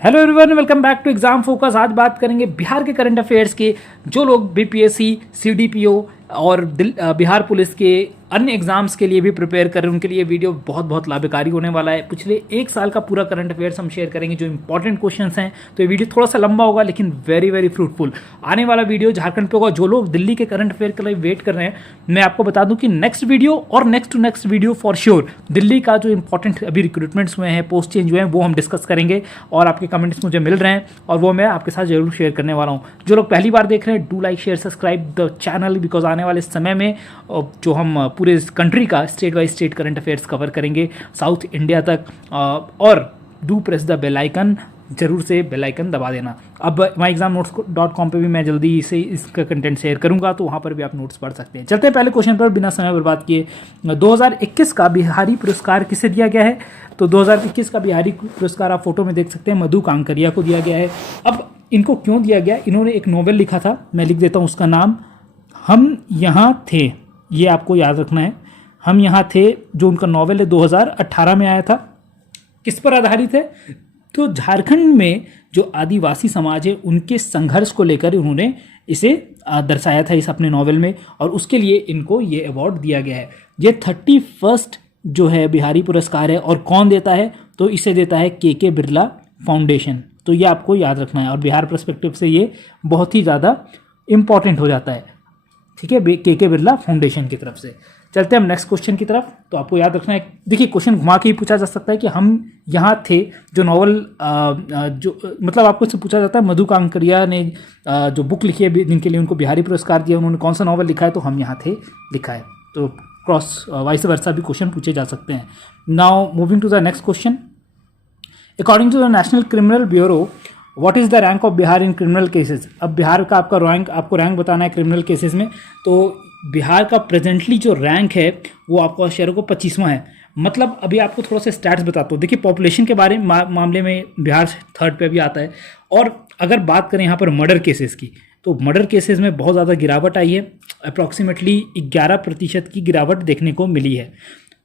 Hello everyone, welcome back to exam focus. आज बात करेंगे बिहार के करंट अफेयर्स के। जो लोग बीपीएससी, सीडीपीओ और बिहार पुलिस के अन्य एग्जाम्स के लिए भी प्रिपेयर कर रहे हैं, उनके लिए वीडियो बहुत बहुत लाभकारी होने वाला है। पिछले एक साल का पूरा करंट अफेयर्स हम शेयर करेंगे, जो इंपॉर्टेंट क्वेश्चंस हैं। तो ये वीडियो थोड़ा सा लंबा होगा लेकिन वेरी वेरी फ्रूटफुल आने वाला वीडियो झारखंड पे होगा। जो लोग दिल्ली के करंट अफेयर के लिए वेट कर रहे हैं, मैं आपको बता दूं कि नेक्स्ट वीडियो और next to next video for sure Delhi का जो इंपॉर्टेंट अभी रिक्रूटमेंट्स हुए हैं, पोस्ट चेंज हुए हैं, वो हम डिस्कस करेंगे। और आपके कमेंट्स मुझे मिल रहे हैं और वो मैं आपके साथ जरूर शेयर करने वाला हूँ। जो लोग पहली बार देख रहे हैं, do like share subscribe the channel, because आने वाले समय में जो हम पूरे कंट्री का state by state current affairs cover करेंगे, साउथ इंडिया तक। और do press the bell icon, जरूर से बेल आइकन दबा देना। अब myexamnotes.com पे भी मैं जल्दी से इसका कंटेंट शेयर करूंगा, तो वहाँ पर भी आप नोट्स पढ़ सकते हैं। चलते हैं पहले क्वेश्चन पर बिना समय बर्बाद किए। 2021 का बिहारी पुरस्कार किसे दिया गया है? तो 2021 का बिहारी पुरस्कार आप फोटो में देख सकते हैं, मधु कांकरिया को दिया गया है। अब इनको क्यों दिया गया? इन्होंने एक नोवेल लिखा था, मैं लिख देता हूँ उसका नाम, हम यहाँ थे। ये आपको याद रखना है, हम यहाँ थे, जो उनका नॉवेल है 2018 में आया था। किस पर आधारित है? तो झारखंड में जो आदिवासी समाज है, उनके संघर्ष को लेकर उन्होंने इसे दर्शाया था इस अपने नॉवेल में, और उसके लिए इनको ये अवार्ड दिया गया है। ये 31st जो है बिहारी पुरस्कार है। और कौन देता है? तो इसे देता है के बिरला फाउंडेशन। तो ये आपको याद रखना है, और बिहार पर्सपेक्टिव से ये बहुत ही ज़्यादा इम्पॉर्टेंट हो जाता है, ठीक है, के बिरला फाउंडेशन की तरफ से। चलते हैं हम नेक्स्ट क्वेश्चन की तरफ। तो आपको याद रखना है, देखिए क्वेश्चन घुमा के ही पूछा जा सकता है कि हम यहाँ थे, जो नॉवल जो मतलब आपको इससे पूछा जाता है, मधु कांकरिया ने जो बुक लिखी है, जिनके लिए उनको बिहारी पुरस्कार दिया, उन्होंने कौन सा नॉवल लिखा है? तो हम यहाँ थे लिखा है। तो क्रॉस वाइस वर्सा भी क्वेश्चन पूछे जा सकते हैं। Now moving to the next question. According to the national criminal bureau, what is the rank of Bihar in criminal cases? अब बिहार का आपका रैंक, आपको रैंक बताना है क्रिमिनल केसेस में। तो बिहार का प्रेजेंटली जो रैंक है वो आपको शेयरों को 25वां है। मतलब अभी आपको थोड़ा सा स्टैट्स बताता हूँ। देखिए पॉपुलेशन के बारे में मामले में बिहार थर्ड पे भी आता है। और अगर बात करें यहाँ पर मर्डर केसेस की, तो मर्डर केसेस में बहुत ज़्यादा गिरावट आई है, अप्रॉक्सीमेटली 11% की गिरावट देखने को मिली है।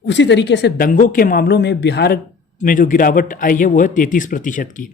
उसी तरीके से दंगों के मामलों में बिहार में जो गिरावट आई है वो है 33% की।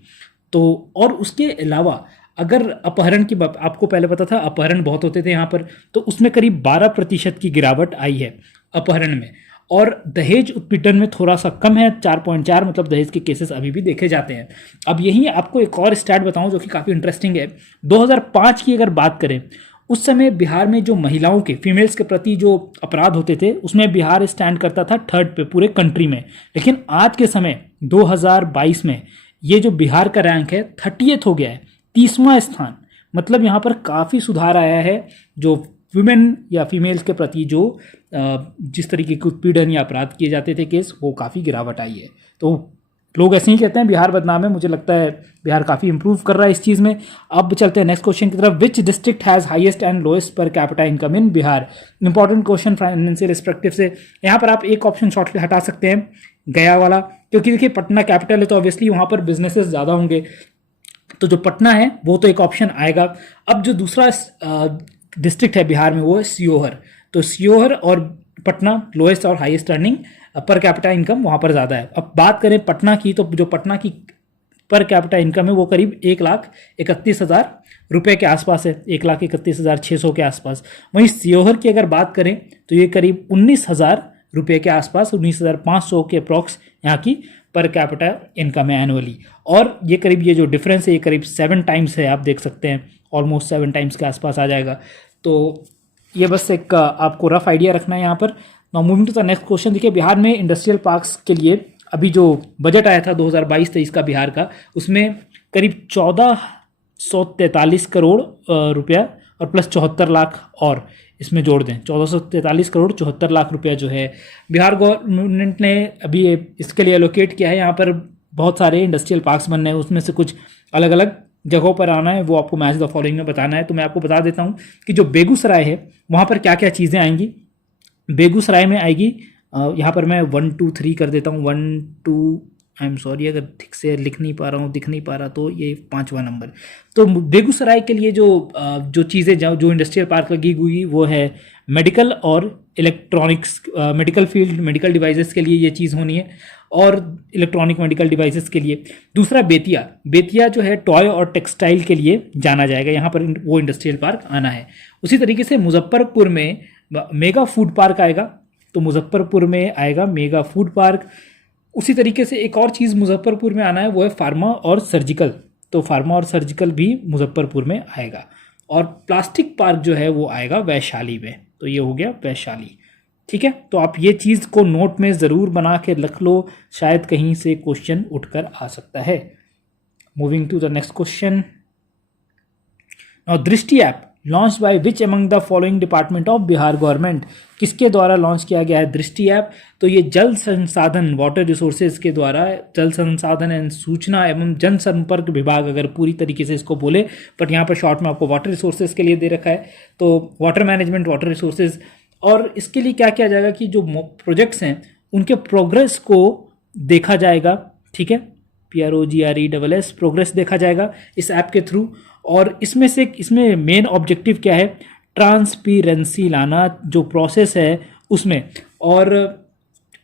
तो और उसके अलावा अगर अपहरण की बात, आपको पहले पता था अपहरण बहुत होते थे यहाँ पर, तो उसमें करीब 12% की गिरावट आई है अपहरण में। और दहेज उत्पीड़न में थोड़ा सा कम है, 4.4, मतलब दहेज के केसेस अभी भी देखे जाते हैं। अब यही आपको एक और स्टैट बताऊं जो कि काफ़ी इंटरेस्टिंग है। 2005 की अगर बात करें, उस समय बिहार में जो महिलाओं के, फीमेल्स के प्रति जो अपराध होते थे, उसमें बिहार स्टैंड करता था थर्ड पे पूरे कंट्री में। लेकिन आज के समय 2022 में ये जो बिहार का रैंक है 30th हो गया है, 30वां स्थान। मतलब यहाँ पर काफ़ी सुधार आया है। जो वुमेन या फीमेल्स के प्रति जो जिस तरीके के उत्पीड़न या अपराध किए जाते थे केस, वो काफ़ी गिरावट आई है। तो लोग ऐसे ही कहते हैं बिहार बदनाम है, मुझे लगता है बिहार काफ़ी इंप्रूव कर रहा है इस चीज़ में। अब चलते हैं नेक्स्ट क्वेश्चन की तरफ। Which district has highest and lowest per capita income in Bihar? Important question financial perspective से। यहाँ पर आप एक ऑप्शन शॉर्ट हटा सकते हैं, गया वाला, क्योंकि देखिए पटना कैपिटल है, तो ऑब्वियसली वहाँ पर बिजनेसेस ज़्यादा होंगे, तो जो पटना है वो तो एक ऑप्शन आएगा। अब जो दूसरा डिस्ट्रिक्ट है बिहार में वो है सीहोर। तो सीहोर और पटना लोएस्ट और highest earning per capita income वहाँ पर ज़्यादा है। अब बात करें पटना की, तो जो पटना की पर कैपिटा इनकम है वो करीब 1,31,000 रुपये के आसपास है, 1,31,600 के आसपास। वहीं सीहोर की अगर बात करें तो ये करीब 19,000 रुपये के आसपास, 19,500 के अप्रॉक्स यहाँ की पर कैपिटा इनकम है एनुअली। और ये करीब, ये जो डिफरेंस है ये करीब 7 टाइम्स है, आप देख सकते हैं, ऑलमोस्ट 7 टाइम्स के आसपास आ जाएगा। तो ये बस एक आपको रफ आइडिया रखना है यहाँ पर। Now moving to the next question. देखिए बिहार में इंडस्ट्रियल पार्क्स के लिए अभी जो बजट आया था 2022-23 का बिहार का, उसमें करीब 1443 करोड़ रुपया और प्लस 74 लाख और इसमें जोड़ दें, 1443 करोड़ 74 लाख रुपया जो है बिहार गवर्नमेंट ने अभी इसके लिए एलोकेट किया है। यहाँ पर बहुत सारे इंडस्ट्रियल पार्क्स बनने हैं, उसमें से कुछ अलग अलग जगहों पर आना है, वो आपको मैच द फॉलोइंग में बताना है। तो मैं आपको बता देता हूँ कि जो बेगूसराय है वहाँ पर क्या क्या चीज़ें आएंगी। बेगूसराय में आएगी, यहाँ पर मैं 1 2 3 कर देता हूँ, 1 2 आई एम सॉरी अगर ठीक से लिख नहीं पा रहा हूँ, दिख नहीं पा रहा, तो ये 5वां नंबर। तो बेगूसराय के लिए जो चीज़ें जो इंडस्ट्रियल पार्क लगी हुई वो है मेडिकल और electronics, medical field, medical devices के लिए ये चीज़ होनी है, और इलेक्ट्रॉनिक मेडिकल डिवाइसेस के लिए। दूसरा बेतिया जो है टॉय और टेक्सटाइल के लिए जाना जाएगा, यहाँ पर वो इंडस्ट्रियल पार्क आना है। उसी तरीके से मुजफ्फरपुर में मेगा फूड पार्क आएगा, तो मुजफ्फरपुर में आएगा मेगा फूड पार्क। उसी तरीके से एक और चीज़ मुजफ्फरपुर में आना है, वो है फार्मा और सर्जिकल, तो फार्मा और सर्जिकल भी मुजफ्फरपुर में आएगा। और प्लास्टिक पार्क जो है वो आएगा वैशाली में, तो ये हो गया वैशाली। ठीक है, तो आप ये चीज़ को नोट में ज़रूर बना के रख लो, शायद कहीं से क्वेश्चन उठकर आ सकता है। Moving to the next question. Now Drishti app launch by which among the following department of Bihar government, किसके द्वारा लॉन्च किया गया है दृष्टि ऐप? तो ये जल संसाधन, वाटर रिसोर्सेज के द्वारा, जल संसाधन एंड सूचना एवं जनसंपर्क विभाग, अगर पूरी तरीके से इसको बोले, बट यहाँ पर शॉर्ट में आपको वाटर रिसोर्सेज के लिए दे रखा है, तो वाटर मैनेजमेंट, वाटर रिसोर्सेज। और इसके लिए क्या किया जाएगा कि जो प्रोजेक्ट्स हैं उनके प्रोग्रेस को देखा जाएगा। ठीक है, PROGRESS प्रोग्रेस देखा जाएगा इस ऐप के थ्रू। और इसमें मेन ऑब्जेक्टिव क्या है? ट्रांसपेरेंसी लाना जो प्रोसेस है उसमें। और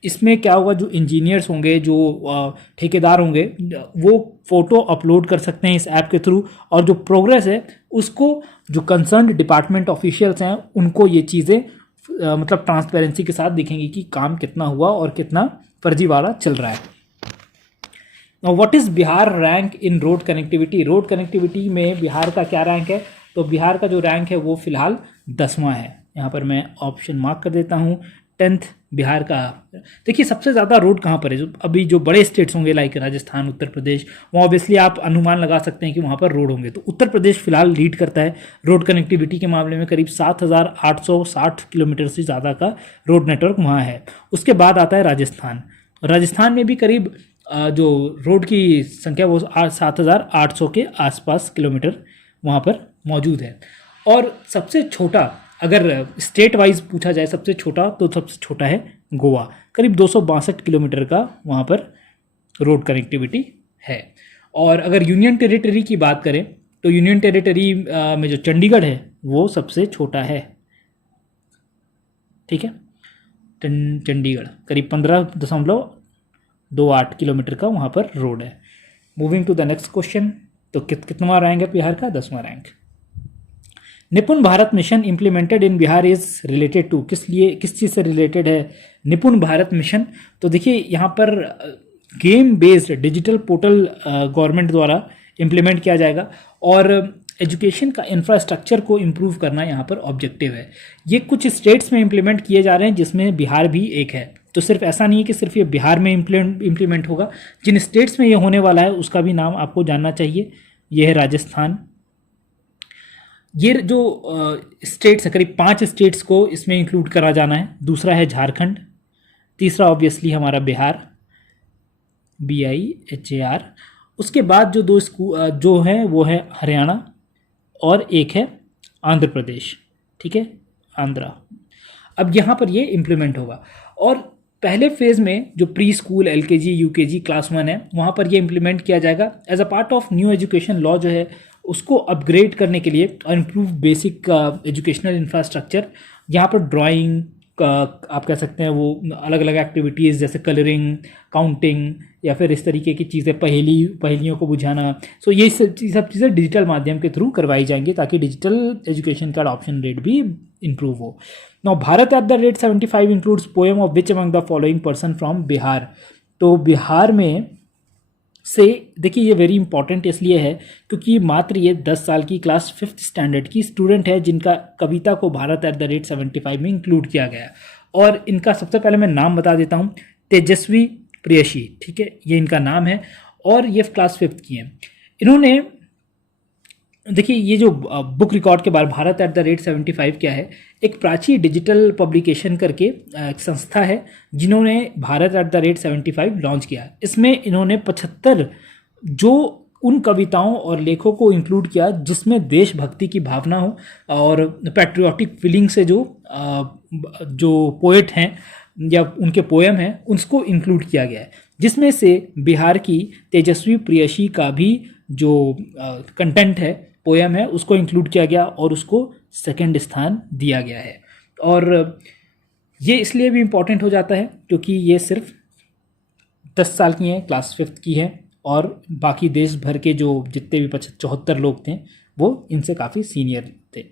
इसमें क्या होगा, जो इंजीनियर्स होंगे, जो ठेकेदार होंगे, वो फ़ोटो अपलोड कर सकते हैं इस ऐप के थ्रू, और जो प्रोग्रेस है उसको जो कंसर्न्ड डिपार्टमेंट ऑफिशियल्स हैं उनको ये चीज़ें मतलब ट्रांसपेरेंसी के साथ दिखेंगी कि काम कितना हुआ और कितना फर्जीवाड़ा चल रहा है। Now what is Bihar rank in road connectivity? Road connectivity में बिहार का क्या रैंक है? तो बिहार का जो रैंक है वो फिलहाल 10वां है। यहाँ पर मैं ऑप्शन मार्क कर देता हूँ, 10th बिहार का। देखिए सबसे ज़्यादा रोड कहाँ पर है? जो बड़े स्टेट्स होंगे लाइक राजस्थान, उत्तर प्रदेश, वहाँ ऑब्वियसली आप अनुमान लगा सकते हैं कि वहाँ पर रोड होंगे। तो उत्तर प्रदेश फिलहाल लीड करता है रोड कनेक्टिविटी के मामले में, करीब 7,860 किलोमीटर से ज़्यादा का रोड नेटवर्क वहाँ है। उसके बाद आता है राजस्थान। राजस्थान में भी करीब जो रोड की संख्या वो 7,800 के आसपास किलोमीटर वहाँ पर मौजूद है। और सबसे छोटा, अगर स्टेट वाइज पूछा जाए सबसे छोटा, तो सबसे छोटा है गोवा, करीब 262 किलोमीटर का वहाँ पर रोड कनेक्टिविटी है। और अगर यूनियन टेरिटरी की बात करें तो यूनियन टेरिटरी में जो चंडीगढ़ है वो सबसे छोटा है। ठीक है, चंडीगढ़ करीब 15.28 किलोमीटर का वहाँ पर रोड है। Moving to the next question. तो कितवा रैंक है बिहार का? 10वां rank. Nipun Bharat mission implemented in Bihar is related to, किस चीज़ से रिलेटेड है निपुण भारत मिशन? तो देखिए यहाँ पर game based digital portal government द्वारा इम्प्लीमेंट किया जाएगा, और एजुकेशन का इंफ्रास्ट्रक्चर को इम्प्रूव करना यहाँ पर ऑब्जेक्टिव है। ये कुछ स्टेट्स में इम्प्लीमेंट किए जा रहे हैं जिसमें बिहार भी एक है। तो सिर्फ ऐसा नहीं है कि सिर्फ ये बिहार में इम्प्लीमेंट होगा, जिन स्टेट्स में ये होने वाला है उसका भी नाम आपको जानना चाहिए। ये है राजस्थान। ये जो स्टेट्स है, करीब 5 स्टेट्स को इसमें इंक्लूड करा जाना है। दूसरा है झारखंड, तीसरा ऑब्वियसली हमारा बिहार, BIHAR। उसके बाद जो 2 स्कूल जो हैं वो है हरियाणा, और एक है आंध्र प्रदेश। ठीक है, आंध्रा। अब यहाँ पर ये इम्प्लीमेंट होगा, और पहले फेज़ में जो pre school, LKG, UKG, class 1 है, वहाँ पर ये इम्प्लीमेंट किया जाएगा as a part of new education law जो है उसको अपग्रेड करने के लिए, और इम्प्रूव बेसिक एजुकेशनल इंफ्रास्ट्रक्चर। यहाँ पर ड्राइंग आप कह सकते हैं, वो अलग अलग एक्टिविटीज़ जैसे कलरिंग, काउंटिंग, या फिर इस तरीके की चीज़ें, पहेलियों को बुझाना। सो ये सब चीज़ें डिजिटल माध्यम के थ्रू करवाई जाएंगी ताकि डिजिटल एजुकेशन का अडॉप्शन रेट भी इंप्रूव हो। Now Bharat @75 includes poem of which among the following person from Bihar? तो बिहार में से देखिए ये वेरी इंपॉर्टेंट इसलिए है क्योंकि मात्र ये 10 साल की क्लास 5th स्टैंडर्ड की स्टूडेंट है जिनका कविता को भारत @75 में इंक्लूड किया गया। और इनका सबसे पहले मैं नाम बता देता हूँ, तेजस्वी प्रेयसी। ठीक है, ये इनका नाम है, और ये क्लास 5th की हैं। इन्होंने देखिए ये जो बुक रिकॉर्ड के बाद भारत @75 क्या है, एक प्राची डिजिटल पब्लिकेशन करके एक संस्था है जिन्होंने भारत @75 लॉन्च किया। इसमें इन्होंने 75 जो उन कविताओं और लेखों को इंक्लूड किया जिसमें देशभक्ति की भावना हो और पैट्रियोटिक फीलिंग से जो पोएट हैं या उनके पोएम हैं उसको इंक्लूड किया गया है। जिसमें से बिहार की तेजस्वी प्रेयसी का भी जो कंटेंट है, पोयम है, उसको इंक्लूड किया गया और उसको सेकंड स्थान दिया गया है। और ये इसलिए भी इम्पॉर्टेंट हो जाता है क्योंकि ये सिर्फ 10 साल की हैं, क्लास 5th की हैं, और बाकी देश भर के जो जितने भी 74 लोग थे वो इनसे काफ़ी सीनियर थे।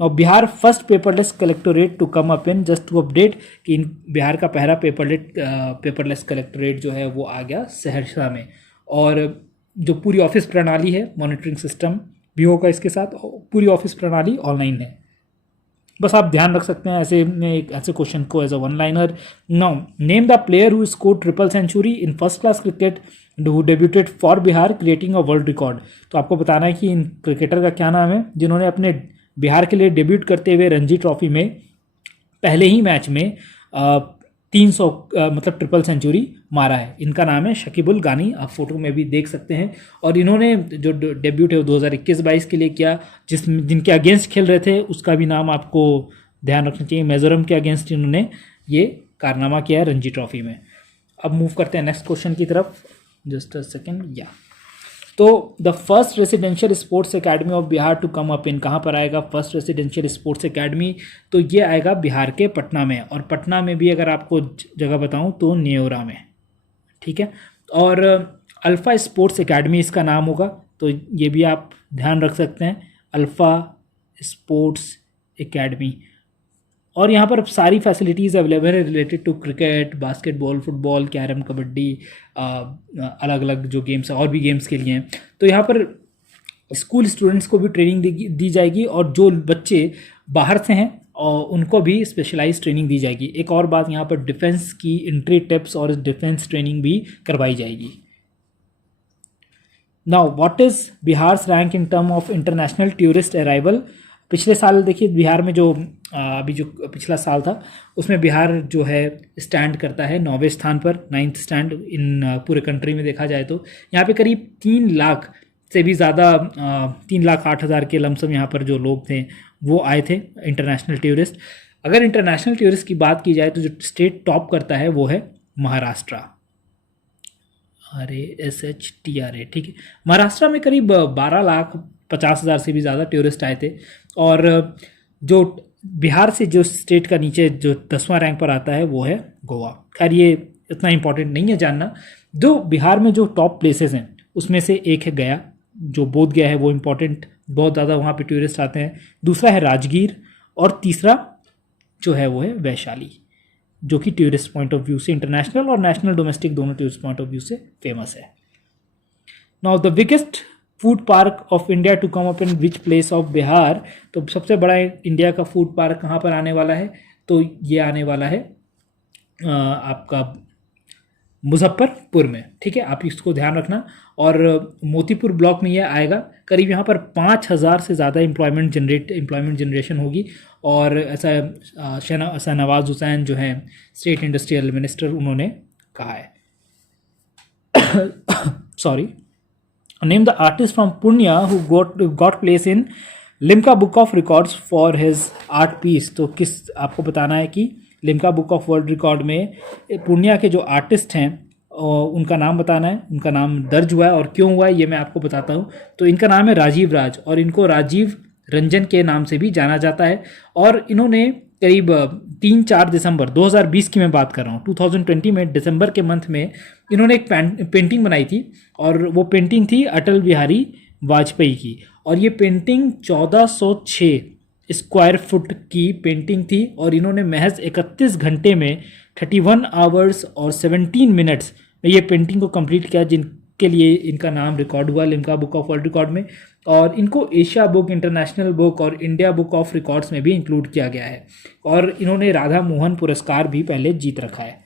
और Bihar first paperless collectorate to come up in, just to update कि इन बिहार का पहला पेपरलेस कलेक्टोरेट जो है वो आ गया सहरसा में। और जो पूरी ऑफिस प्रणाली है, मॉनिटरिंग सिस्टम भी होगा इसके साथ, पूरी ऑफिस प्रणाली ऑनलाइन है। बस आप ध्यान रख सकते हैं ऐसे क्वेश्चन को as a one liner. Now name the player who scored triple century in first class cricket who debuted for Bihar creating a world record. तो आपको बताना है कि इन क्रिकेटर का क्या नाम है जिन्होंने अपने बिहार के लिए डेब्यूट करते हुए रणजी ट्रॉफी में पहले ही मैच में 300 मतलब ट्रिपल सेंचुरी मारा है। इनका नाम है शकीबुल गानी, आप फोटो में भी देख सकते हैं। और इन्होंने जो डेब्यूट है वो 2021-22 के लिए किया, जिनके अगेंस्ट खेल रहे थे उसका भी नाम आपको ध्यान रखना चाहिए। मिजोरम के अगेंस्ट इन्होंने ये कारनामा किया है रणजी ट्रॉफी में। अब मूव करते हैं नेक्स्ट क्वेश्चन की तरफ, जस्ट अ सेकेंड। तो the first residential sports academy of Bihar to come up in, कहाँ पर आएगा फर्स्ट रेसिडेंशियल स्पोर्ट्स एकेडमी? तो ये आएगा बिहार के पटना में। और पटना में भी अगर आपको जगह बताऊं तो नेयोरा में, ठीक है। और अल्फ़ा स्पोर्ट्स एकेडमी इसका नाम होगा, तो ये भी आप ध्यान रख सकते हैं, अल्फ़ा स्पोर्ट्स एकेडमी। और यहाँ पर सारी फैसिलिटीज़ अवेलेबल है related to cricket, basketball, football, carrom, kabaddi, अलग अलग जो गेम्स हैं और भी गेम्स के लिए हैं। तो यहाँ पर स्कूल स्टूडेंट्स को भी ट्रेनिंग दी जाएगी, और जो बच्चे बाहर से हैं और उनको भी स्पेशलाइज ट्रेनिंग दी जाएगी। एक और बात, यहाँ पर डिफेंस की एंट्री टिप्स और डिफेंस ट्रेनिंग भी करवाई जाएगी। Now what is Bihar's rank in term of international tourist arrival? पिछले साल देखिए बिहार में जो अभी जो पिछला साल था उसमें बिहार जो है स्टैंड करता है 9वें स्थान पर, 9th स्टैंड इन पूरे कंट्री में देखा जाए तो। यहाँ पे करीब 3 लाख से भी ज़्यादा 3,08,000 के लमसम यहाँ पर जो लोग थे वो आए थे इंटरनेशनल टूरिस्ट। अगर इंटरनेशनल टूरिस्ट की बात की जाए तो जो स्टेट टॉप करता है वो है महाराष्ट्र, RASHTRA, ठीक है। महाराष्ट्र में करीब 12,50,000 से भी ज़्यादा टूरिस्ट आए थे। और जो बिहार से जो स्टेट का नीचे जो 10वां रैंक पर आता है वो है गोवा। खैर ये इतना इम्पोर्टेंट नहीं है जानना। जो बिहार में जो टॉप प्लेसेस हैं उसमें से एक है गया, जो बोध गया है वो इम्पोर्टेंट, बहुत ज़्यादा वहाँ पे टूरिस्ट आते हैं। दूसरा है राजगीर, और तीसरा जो है वो है वैशाली, जो कि टूरिस्ट पॉइंट ऑफ व्यू से इंटरनेशनल और नेशनल डोमेस्टिक दोनों टूरिस्ट पॉइंट ऑफ व्यू से फेमस है। Now the biggest food park of India to come up in which place of Bihar? तो सबसे बड़ा इंडिया का फूड पार्क कहाँ पर आने वाला है? तो ये आने वाला है आपका मुजफ्फरपुर में, ठीक है। आप इसको ध्यान रखना। और मोतीपुर ब्लॉक में ये आएगा। करीब यहाँ पर 5,000 से ज़्यादा एम्प्लॉयमेंट जनरेशन होगी। और ऐसा शाहनवाज हुसैन जो हैं स्टेट इंडस्ट्रियल मिनिस्टर, उन्होंने कहा है। Sorry. Name the artist from Purnia who got place in Limca book of records for his art piece. तो किस आपको बताना है कि Limca book of world record में पूर्णिया के जो आर्टिस्ट हैं उनका नाम बताना है, उनका नाम दर्ज हुआ है और क्यों हुआ है ये मैं आपको बताता हूँ। तो इनका नाम है राजीव राज, और इनको राजीव रंजन के नाम से भी जाना जाता है। और इन्होंने करीब 3-4 दिसंबर 2020 की मैं बात कर रहा हूँ, 2020 में दिसंबर के मंथ में इन्होंने एक पेंटिंग बनाई थी, और वो पेंटिंग थी अटल बिहारी वाजपेयी की। और ये पेंटिंग 1406 स्क्वायर फुट की पेंटिंग थी, और इन्होंने महज 31 घंटे में 31 आवर्स और 17 मिनट्स में ये पेंटिंग को कंप्लीट किया, जिनके लिए इनका नाम रिकॉर्ड हुआ Limca book of world record में। और इनको एशिया बुक, इंटरनेशनल बुक और इंडिया बुक ऑफ रिकॉर्ड्स में भी इंक्लूड किया गया है। और इन्होंने राधा मोहन पुरस्कार भी पहले जीत रखा है।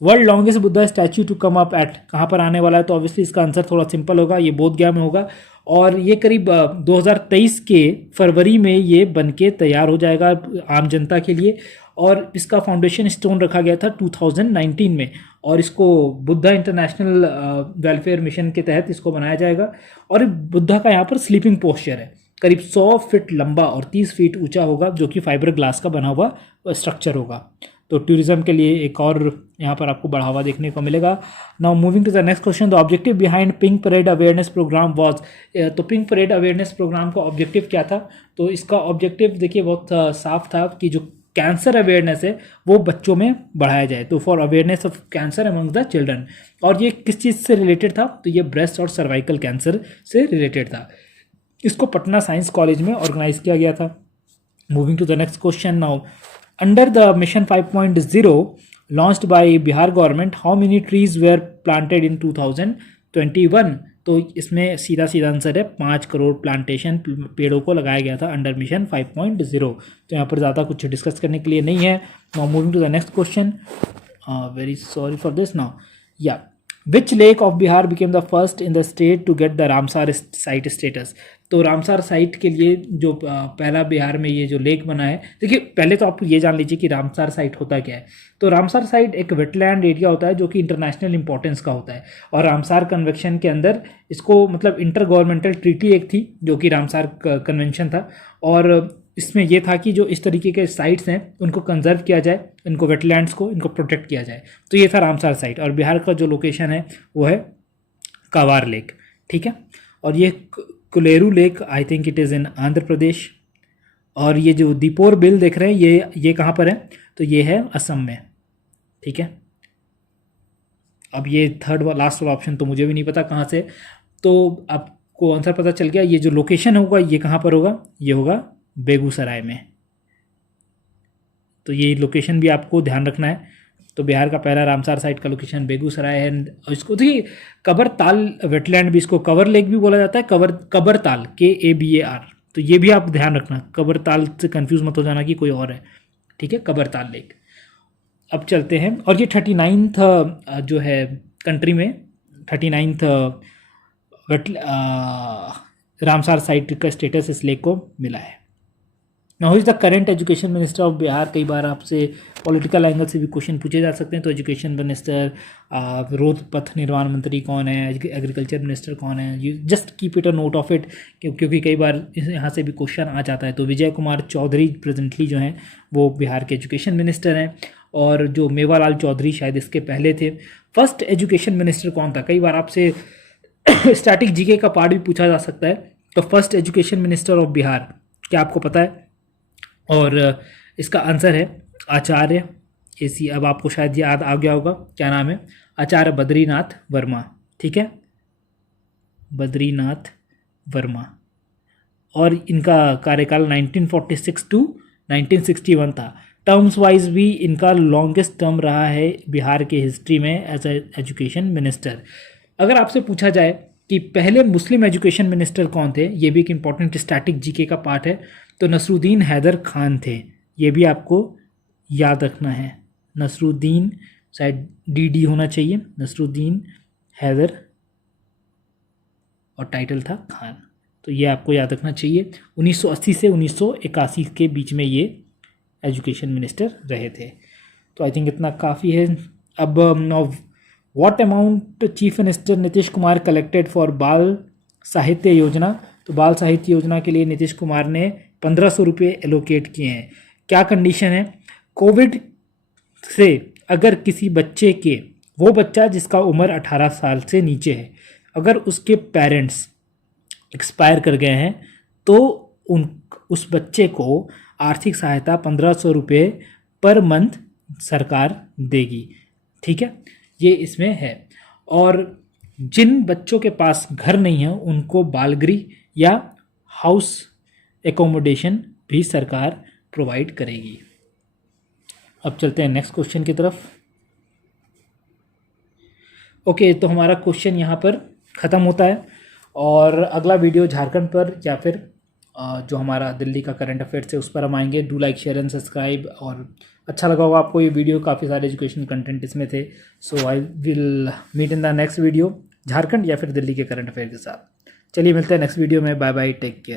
World longest Buddha statue to come up at, कहाँ पर आने वाला है? तो ऑब्वियसली इसका आंसर थोड़ा सिंपल होगा, ये बोध गया में होगा। और ये करीब 2023 के फरवरी में ये बनके तैयार हो जाएगा आम जनता के लिए। और इसका फाउंडेशन स्टोन रखा गया था 2019 में, और इसको बुद्धा इंटरनेशनल वेलफेयर मिशन के तहत इसको बनाया जाएगा। और बुद्धा का यहाँ पर स्लीपिंग पोस्चर है, करीब 100 फीट लंबा और 30 फीट ऊंचा होगा, जो कि फाइबर ग्लास का बना हुआ स्ट्रक्चर होगा। तो टूरिज्म के लिए एक और यहाँ पर आपको बढ़ावा देखने को मिलेगा। Now moving to the next question, the objective behind pink parade awareness program was, तो पिंक परेड अवेयरनेस प्रोग्राम का ऑब्जेक्टिव क्या था? तो इसका ऑब्जेक्टिव देखिए बहुत साफ था कि जो कैंसर अवेयरनेस है वो बच्चों में बढ़ाया जाए, तो for awareness of cancer among the children. और ये किस चीज़ से रिलेटेड था? तो ये ब्रेस्ट और सर्वाइकल कैंसर से रिलेटेड था। इसको पटना साइंस कॉलेज में ऑर्गेनाइज किया गया था। Moving to the next question now, under the mission 5.0 launched by Bihar government, how many trees were planted in 2021? तो इसमें सीधा सीधा आंसर है 5 करोड़ प्लांटेशन पेड़ों को लगाया गया था अंडर मिशन 5.0। तो यहाँ पर ज़्यादा कुछ डिस्कस करने के लिए नहीं है। Now moving to the next question, very sorry for this. Now या which lake of Bihar became the first in the state to get the Ramsar site status? तो रामसार साइट के लिए जो पहला बिहार में ये जो लेक बना है, देखिए पहले तो आप ये जान लीजिए कि रामसार साइट होता क्या है। तो रामसार साइट एक वेटलैंड एरिया होता है जो कि इंटरनेशनल इंपॉर्टेंस का होता है, और रामसार कन्वेंशन के अंदर इसको मतलब इंटर गवर्नमेंटल ट्रीटी एक थी जो कि रामसार कन्वेंशन था, और इसमें यह था कि जो इस तरीके के साइट्स हैं उनको कंजर्व किया जाए, इनको वेटलैंड्स को इनको प्रोटेक्ट किया जाए। तो ये था रामसार साइट, और बिहार का जो लोकेशन है वो है कांवार लेक, ठीक है। और ये Kolleru lake I think it is in Andhra Pradesh. और ये जो दीपोर बिल देख रहे हैं ये कहाँ पर है? तो ये है असम में, ठीक है। अब ये थर्ड लास्ट वाला ऑप्शन तो मुझे भी नहीं पता कहाँ से, तो आपको आंसर पता चल गया। ये जो लोकेशन होगा ये कहाँ पर होगा? ये होगा बेगूसराय में। तो ये लोकेशन भी आपको ध्यान रखना है। तो बिहार का पहला रामसार साइट का लोकेशन बेगूसराय है। और इसको देखिए कबरताल वेटलैंड भी, इसको कवर लेक भी बोला जाता है, कबरताल KABAR। तो ये भी आप ध्यान रखना, कबरताल से कंफ्यूज मत हो जाना कि कोई और है, ठीक है, कबरताल लेक। अब चलते हैं, और ये 39th जो है कंट्री में 39th रामसार साइट का स्टेटस इस लेक को मिला है। Now is the current education minister of Bihar? कई बार आपसे पॉलिटिकल एंगल से भी क्वेश्चन पूछे जा सकते हैं। तो एजुकेशन मिनिस्टर, रोड पथ निर्माण मंत्री कौन है, एग्रीकल्चर मिनिस्टर कौन है? You just keep it a note of it, क्योंकि कई बार यहाँ से भी क्वेश्चन आ जाता है। तो विजय कुमार चौधरी प्रेजेंटली जो हैं वो बिहार के एजुकेशन मिनिस्टर हैं, और जो मेवालाल चौधरी शायद इसके पहले थे। फर्स्ट एजुकेशन मिनिस्टर कौन था? कई बार आपसे स्टैटिक जीके का पार्ट भी पूछा जा सकता है। तो first education minister of Bihar क्या आपको पता है? और इसका आंसर है आचार्य AC। अब आपको शायद याद आ गया होगा क्या नाम है? आचार्य बद्रीनाथ वर्मा, ठीक है, बद्रीनाथ वर्मा। और इनका कार्यकाल 1946 to 1961 था। टर्म्स वाइज भी इनका लॉन्गेस्ट टर्म रहा है बिहार के हिस्ट्री में एज ए एजुकेशन मिनिस्टर। अगर आपसे पूछा जाए कि पहले मुस्लिम एजुकेशन मिनिस्टर कौन थे, ये भी एक इंपॉर्टेंट स्टैटिक जीके का पार्ट है। तो नसरुद्दीन हैदर खान थे, ये भी आपको याद रखना है। नसरुद्दीन, शायद DD होना चाहिए, नसरुद्दीन हैदर, और टाइटल था खान। तो ये आपको याद रखना चाहिए। 1980 से 1981 के बीच में ये एजुकेशन मिनिस्टर रहे थे। तो आई थिंक इतना काफ़ी है। अब what amount chief minister Nitish Kumar collected for बाल साहित्य योजना? तो बाल साहित्य योजना के लिए नीतीश कुमार ने 1500 रुपये एलोकेट किए हैं। क्या कंडीशन है? कोविड से अगर किसी बच्चे के, वो बच्चा जिसका उम्र 18 साल से नीचे है, अगर उसके पेरेंट्स एक्सपायर कर गए हैं तो उस बच्चे को आर्थिक सहायता 1500 रुपये पर मंथ सरकार देगी, ठीक है, ये इसमें है। और जिन बच्चों के पास घर नहीं है उनको बालगृह या हाउस एकोमोडेशन भी सरकार प्रोवाइड करेगी। अब चलते हैं नेक्स्ट क्वेश्चन की तरफ। ओके, तो हमारा क्वेश्चन यहाँ पर ख़त्म होता है, और अगला वीडियो झारखंड पर या फिर जो हमारा दिल्ली का करंट अफेयर्स है उस पर हम आएंगे। Do like, share and subscribe. और अच्छा लगा होगा आपको ये वीडियो, काफ़ी सारे एजुकेशन कंटेंट इसमें थे। So I will meet in the next video Jharkhand या फिर दिल्ली के करंट अफेयर के साथ। चलिए मिलते हैं नेक्स्ट वीडियो में। Bye bye, take care.